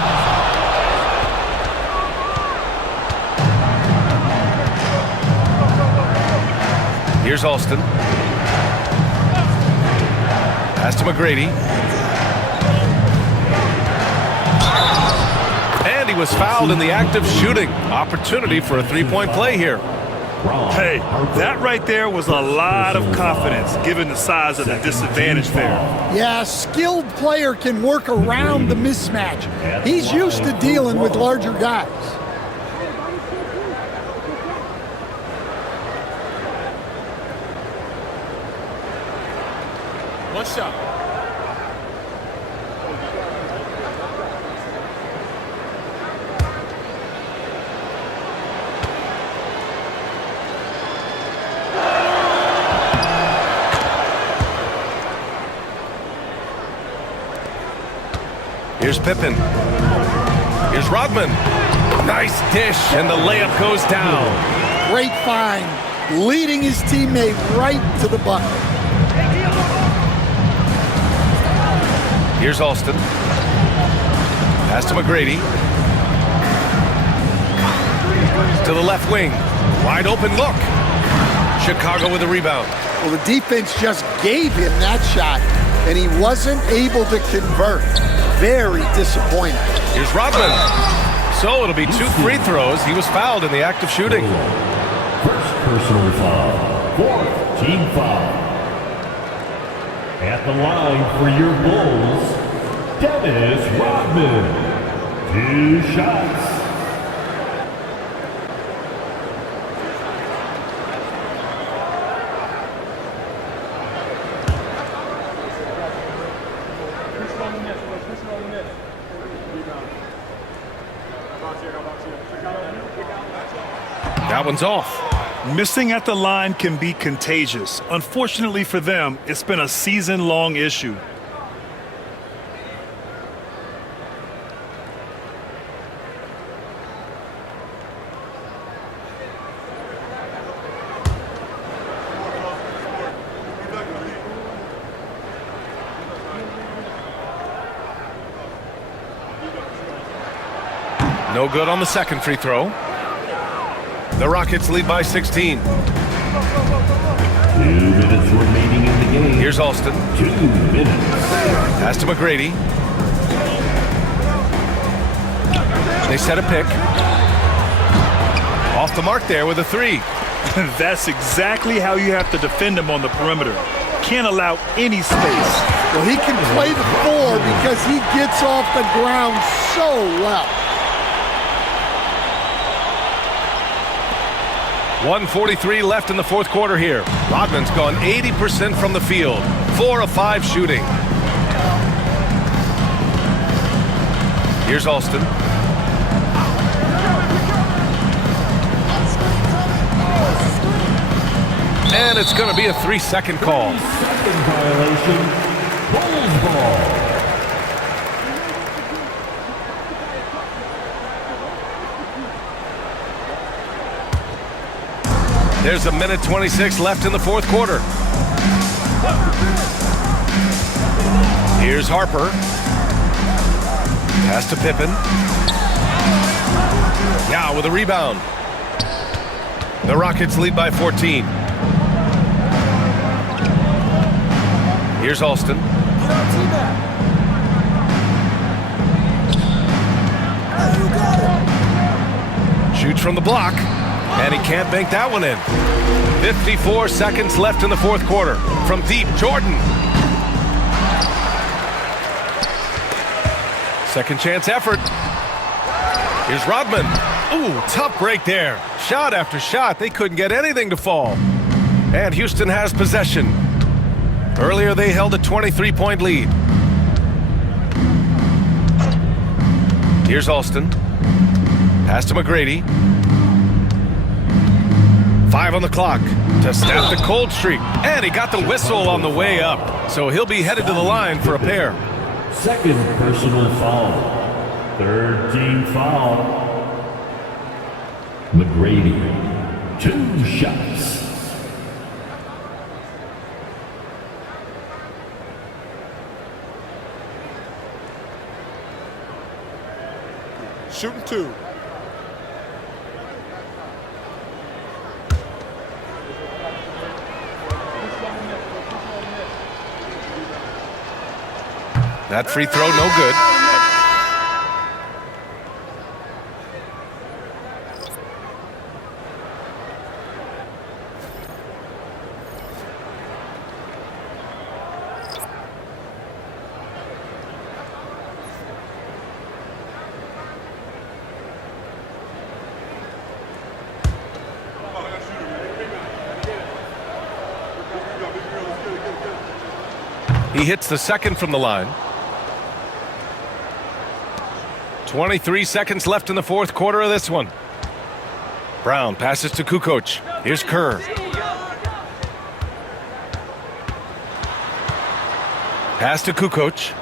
Here's Alston. Pass to McGrady. And he was fouled in the act of shooting. Opportunity for a 3-point play here. Hey, that right there was a lot of confidence given the size of the disadvantage there. Yeah, a skilled player can work around the mismatch. He's used to dealing with larger guys. One shot. Here's Pippen. Here's Rodman. Nice dish, and the layup goes down. Great find, leading his teammate right to the bucket. Here's Alston. Pass to McGrady. To the left wing. Wide open look. Chicago with a rebound. Well, the defense just gave him that shot, and he wasn't able to convert. Very disappointing. Here's Rodman. So it'll be 2 free throws. He was fouled in the act of shooting. First personal foul. Fourth team foul. At the line for your Bulls, Dennis Rodman. 2 shots. That one's off. Missing at the line can be contagious. Unfortunately for them, it's been a season-long issue. No good on the second free throw. The Rockets lead by 16. 2 minutes remaining in the game. Here's Alston. 2 minutes. Pass to McGrady. They set a pick. Off the mark there with a 3. That's exactly how you have to defend him on the perimeter. Can't allow any space. Well, he can play the 4 because he gets off the ground so well. 1:43 left in the fourth quarter here. Rodman's gone 80% from the field. 4 of 5 shooting. Here's Alston. And it's going to be a 3-second call. Second violation. Bulls ball. There's 1:26 left in the fourth quarter. Here's Harper. Pass to Pippen. Now with a rebound. The Rockets lead by 14. Here's Alston. Shoots from the block. And he can't bank that one in. 54 seconds left in the fourth quarter. From deep, Jordan. Second chance effort. Here's Rodman. Ooh, tough break there. Shot after shot. They couldn't get anything to fall. And Houston has possession. Earlier they held a 23-point lead. Here's Alston. Pass to McGrady. 5 on the clock to snap the cold streak. And he got the whistle on the way up. So he'll be headed to the line for a pair. Second personal foul. Third team foul. McGrady. 2 shots. Shooting 2. That free throw, no good. He hits the second from the line. 23 seconds left in the fourth quarter of this one. Brown passes to Kukoc. Here's Kerr. Pass to Kukoc.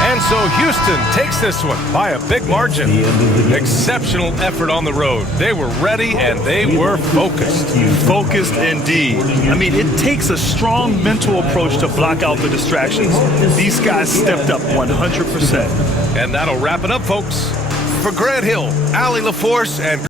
And so Houston takes this one by a big margin. Exceptional effort on the road. They were ready and they were focused. Focused indeed. I mean, it takes a strong mental approach to block out the distractions. These guys stepped up 100%. And that'll wrap it up, folks. For Grant Hill, Allie LaForce, and